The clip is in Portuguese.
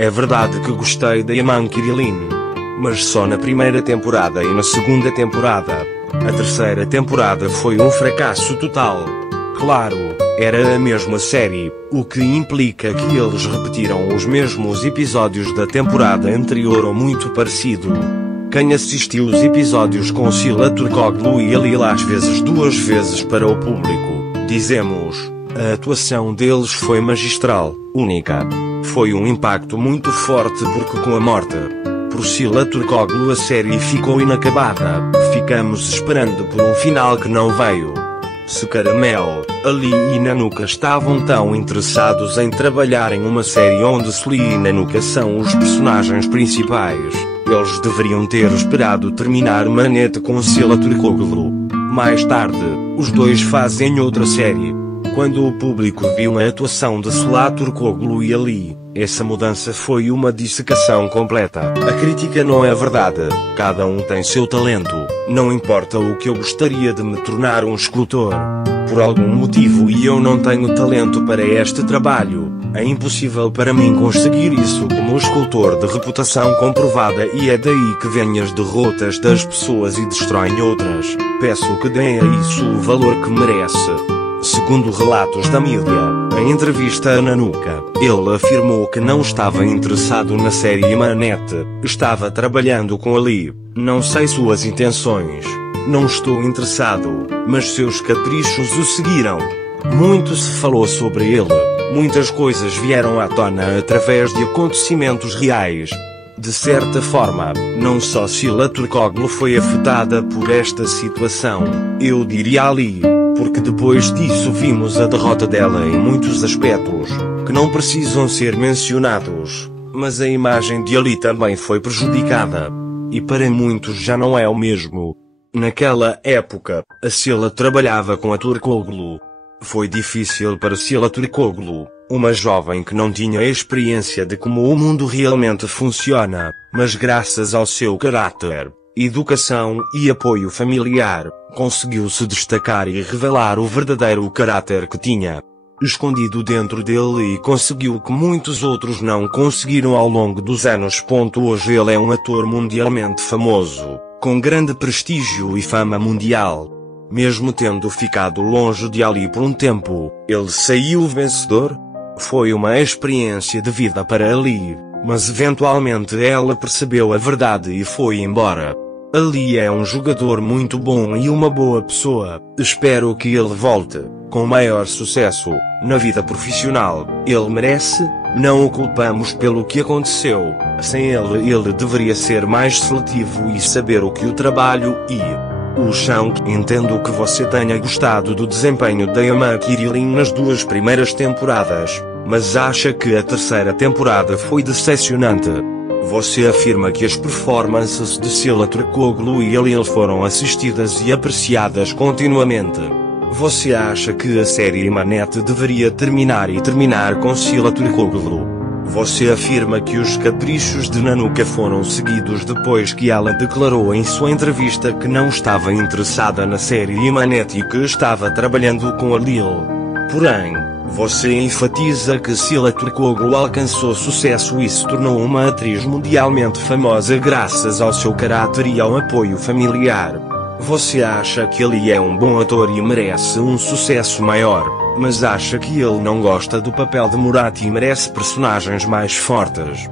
É verdade que gostei da Yaman Kirilin, mas só na primeira temporada e na segunda temporada. A terceira temporada foi um fracasso total. Claro, era a mesma série, o que implica que eles repetiram os mesmos episódios da temporada anterior ou muito parecido. Quem assistiu os episódios com Sila Turkoglu e Halil às vezes duas vezes para o público, dizemos, a atuação deles foi magistral, única. Foi um impacto muito forte porque com a morte por Sila Turkoglu a série ficou inacabada, ficamos esperando por um final que não veio. Se Caramel, Ali e Nanuka estavam tão interessados em trabalhar em uma série onde Suli e Nanuka são os personagens principais, eles deveriam ter esperado terminar Manete com Sila Turkoglu. Mais tarde, os dois fazem outra série. Quando o público viu a atuação de Sila Turkoglu e Ali, essa mudança foi uma dissecação completa. A crítica não é verdade, cada um tem seu talento, não importa o que eu gostaria de me tornar um escultor. Por algum motivo e eu não tenho talento para este trabalho, é impossível para mim conseguir isso como escultor de reputação comprovada e é daí que vêm as derrotas das pessoas e destroem outras. Peço que deem a isso o valor que merece. Segundo relatos da mídia, em entrevista a Nanuka, ele afirmou que não estava interessado na série Manete, estava trabalhando com Ali. Não sei suas intenções. Não estou interessado, mas seus caprichos o seguiram. Muito se falou sobre ele, muitas coisas vieram à tona através de acontecimentos reais. De certa forma, não só Sila Turkoglu foi afetada por esta situação, eu diria Ali, porque depois disso vimos a derrota dela em muitos aspectos, que não precisam ser mencionados, mas a imagem de Ali também foi prejudicada. E para muitos já não é o mesmo. Naquela época, a Sila trabalhava com a Turkoglu. Foi difícil para Sila Turkoglu, uma jovem que não tinha experiência de como o mundo realmente funciona, mas graças ao seu caráter, educação e apoio familiar, conseguiu se destacar e revelar o verdadeiro caráter que tinha escondido dentro dele e conseguiu o que muitos outros não conseguiram ao longo dos anos. Hoje ele é um ator mundialmente famoso, com grande prestígio e fama mundial. Mesmo tendo ficado longe de Ali por um tempo, ele saiu vencedor. Foi uma experiência de vida para Ali, mas eventualmente ela percebeu a verdade e foi embora. Ali é um jogador muito bom e uma boa pessoa, espero que ele volte, com maior sucesso, na vida profissional, ele merece, não o culpamos pelo que aconteceu, sem ele deveria ser mais seletivo e saber o que o trabalho e o chão. Entendo que você tenha gostado do desempenho da Yaman Kirilin nas duas primeiras temporadas, mas acha que a terceira temporada foi decepcionante. Você afirma que as performances de Sila Turkoglu e Halil foram assistidas e apreciadas continuamente. Você acha que a série Manete deveria terminar com Sila Turkoglu. Você afirma que os caprichos de Nanuka foram seguidos depois que ela declarou em sua entrevista que não estava interessada na série Manete e que estava trabalhando com Halil. Porém, você enfatiza que Sila Turkoglu alcançou sucesso e se tornou uma atriz mundialmente famosa graças ao seu caráter e ao apoio familiar. Você acha que ele é um bom ator e merece um sucesso maior, mas acha que ele não gosta do papel de Murat e merece personagens mais fortes.